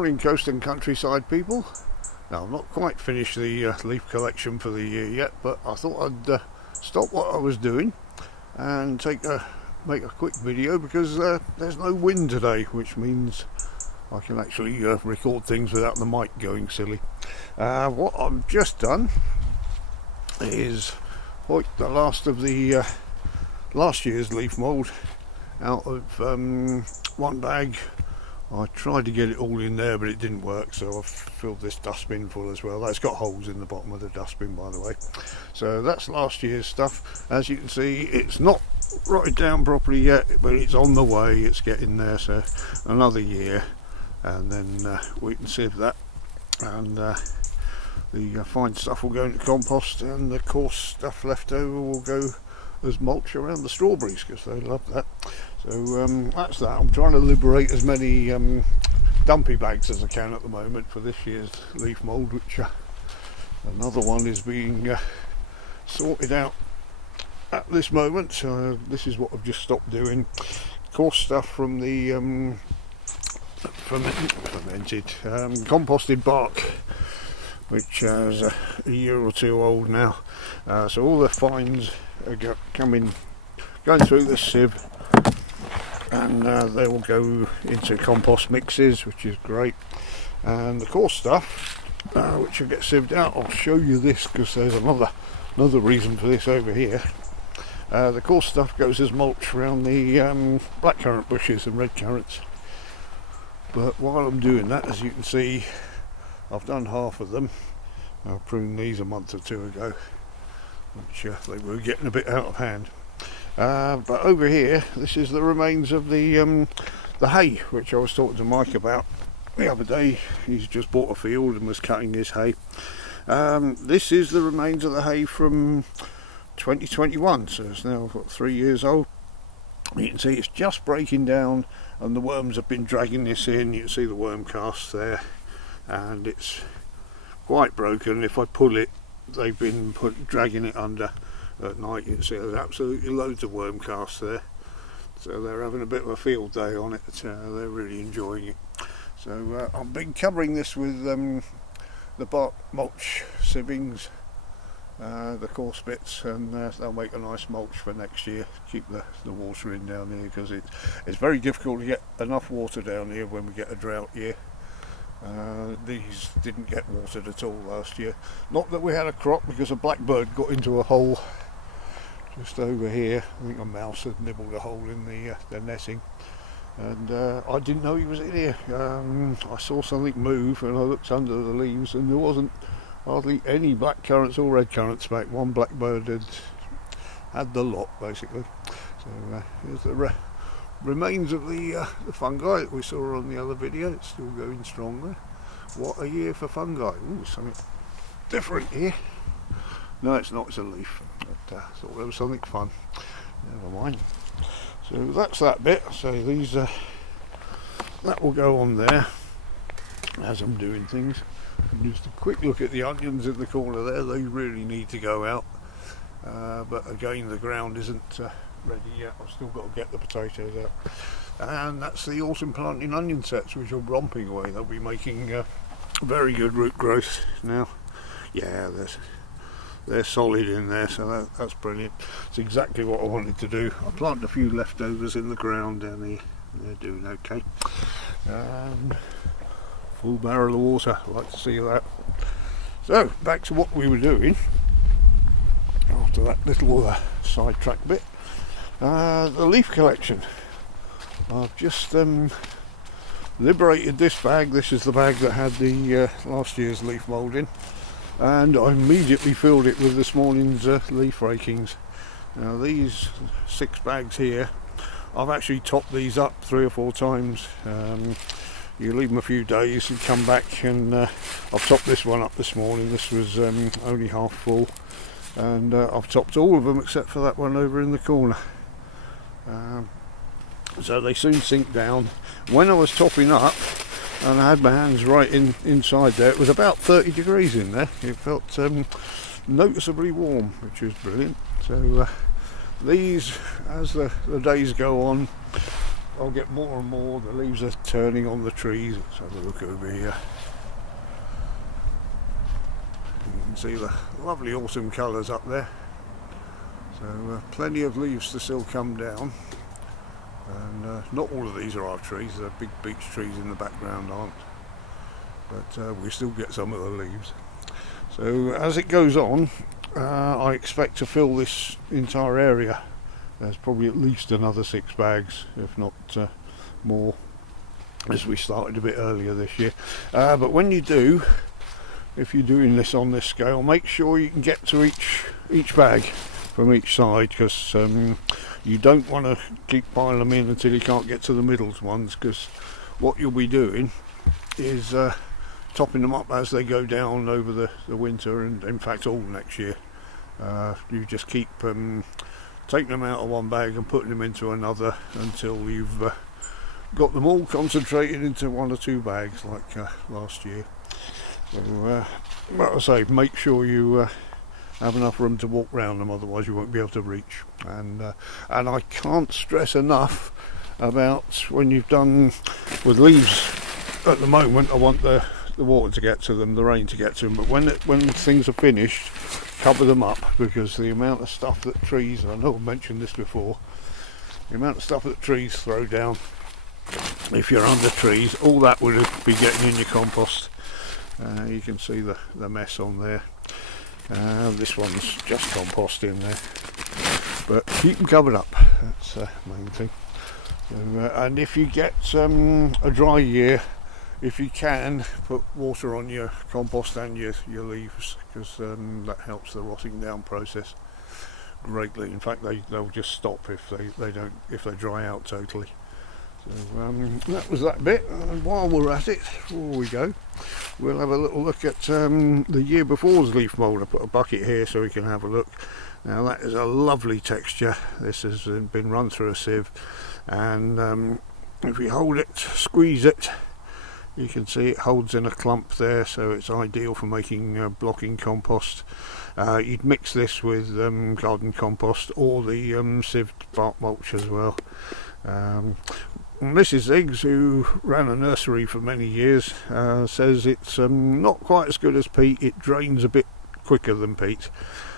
morning, coast and countryside people. Now, I'm not quite finished the leaf collection for the year yet, but I thought I'd stop what I was doing and make a quick video because there's no wind today, which means I can actually record things without the mic going silly. What I've just done is hoik the last of the last year's leaf mould out of one bag. I tried to get it all in there, but it didn't work, so I've filled this dustbin full as well. That's got holes in the bottom of the dustbin, by the way. So that's last year's stuff. As you can see, it's not rotted down properly yet, but it's on the way. It's getting there, so another year, and then we can sieve that, and the fine stuff will go into compost, and the coarse stuff left over will go as mulch around the strawberries because they love that. So that's that. I'm trying to liberate as many dumpy bags as I can at the moment for this year's leaf mould, which another one is being sorted out at this moment. So this is what I've just stopped doing. Coarse stuff from the fermented composted bark, which is a year or two old now. So all the fines are going through this sieve, and they will go into compost mixes, which is great. And the coarse stuff, which will get sieved out, I'll show you this because there's another reason for this over here. The coarse stuff goes as mulch around the blackcurrant bushes and red currants. But while I'm doing that, as you can see, I've done half of them. I pruned these a month or two ago, which they were getting a bit out of hand. But over here, this is the remains of the hay, which I was talking to Mike about the other day. He's just bought a field and was cutting his hay. This is the remains of the hay from 2021, so it's now 3 years old. You can see it's just breaking down, and the worms have been dragging this in. You can see the worm casts there, and it's quite broken. If I pull it, they've been dragging it under at night. You can see there's absolutely loads of worm casts there, so they're having a bit of a field day on it. They're really enjoying it. So I've been covering this with the bark mulch sievings, the coarse bits, and they'll make a nice mulch for next year. Keep the water in down here, because it's very difficult to get enough water down here when we get a drought year. These didn't get watered at all last year. Not that we had a crop, because a blackbird got into a hole just over here. I think a mouse had nibbled a hole in the netting, and I didn't know he was in here. I saw something move and I looked under the leaves, and there wasn't hardly any black currants or red currants back. One blackbird had the lot, basically. So here's the remains of the fungi that we saw on the other video. It's still going strong there. What a year for fungi. Ooh, something different here. No, it's not, it's a leaf. But thought there was something fun. Never mind. So that's that bit. So these that will go on there as I'm doing things. And just a quick look at the onions in the corner there. They really need to go out. But again, the ground isn't ready yet. I've still got to get the potatoes out. And that's the autumn planting onion sets, which are romping away. They'll be making very good root growth now. Yeah, they're solid in there, so that's brilliant. It's exactly what I wanted to do. I planted a few leftovers in the ground down here. They're doing okay. Full barrel of water, I like to see that. So back to what we were doing after that little sidetrack bit. The leaf collection. I've just liberated this bag. This is the bag that had the last year's leaf mould in, and I immediately filled it with this morning's leaf rakings. Now these 6 bags here, I've actually topped these up 3 or 4 times. You leave them a few days and come back, and I've topped this one up this morning. This was only half full, and I've topped all of them except for that one over in the corner. So they soon sink down. When I was topping up and I had my hands right inside there, it was about 30 degrees in there. It felt noticeably warm, which was brilliant. So these, as the days go on, I'll get more and more. The leaves are turning on the trees. Let's have a look over here. You can see the lovely autumn colours up there. So plenty of leaves to still come down. And not all of these are our trees. The big beech trees in the background aren't. But we still get some of the leaves. So as it goes on, I expect to fill this entire area. There's probably at least another 6 bags, if not more, as we started a bit earlier this year. But when you do, if you're doing this on this scale, make sure you can get to each bag from each side, because you don't want to keep piling them in until you can't get to the middle ones, because what you'll be doing is topping them up as they go down over the winter, and in fact all next year. You just keep taking them out of one bag and putting them into another until you've got them all concentrated into 1 or 2 bags like last year. So like I say, make sure you have enough room to walk round them, otherwise you won't be able to reach. And I can't stress enough about when you've done with leaves at the moment, I want the water to get to them, the rain to get to them, but when things are finished, cover them up, because the amount of stuff that trees, I know I've mentioned this before, the amount of stuff that trees throw down, if you're under trees, all that would be getting in your compost. You can see the mess on there. This one's just compost in there, but keep them covered up, that's the main thing. So, and if you get a dry year, if you can, put water on your compost and your leaves, because that helps the rotting down process greatly. In fact, they'll just stop if they dry out totally. So that was that bit. And while we're at it, before we go, we'll have a little look at the year before's leaf mould. I put a bucket here so we can have a look. Now that is a lovely texture. This has been run through a sieve, and if you hold it, squeeze it, you can see it holds in a clump there, so it's ideal for making blocking compost. You'd mix this with garden compost or the sieved bark mulch as well. Mrs. Ziggs, who ran a nursery for many years, says it's not quite as good as peat. It drains a bit quicker than peat,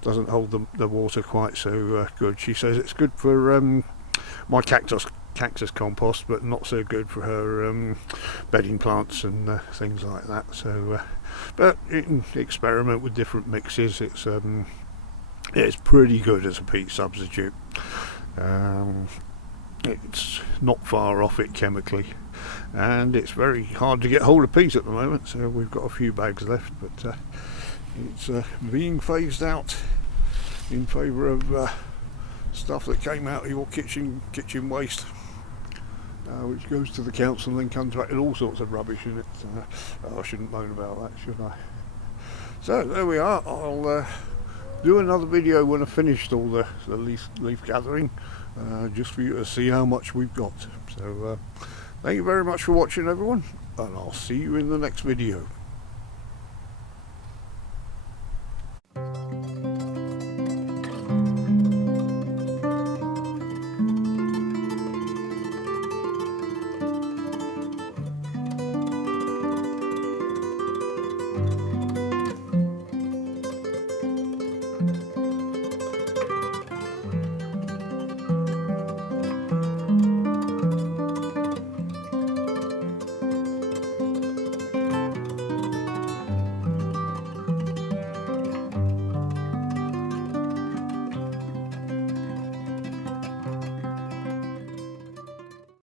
doesn't hold the water quite so good. She says it's good for my cactus compost, but not so good for her bedding plants and things like that. So but you can experiment with different mixes. It's pretty good as a peat substitute. It's not far off it chemically, and it's very hard to get hold of peat at the moment, so we've got a few bags left, but it's being phased out in favour of stuff that came out of your kitchen waste, which goes to the council and then comes back with all sorts of rubbish in it. I shouldn't moan about that, should I? So there we are. I'll do another video when I've finished all the leaf gathering, just for you to see how much we've got. So thank you very much for watching, everyone, and I'll see you in the next video.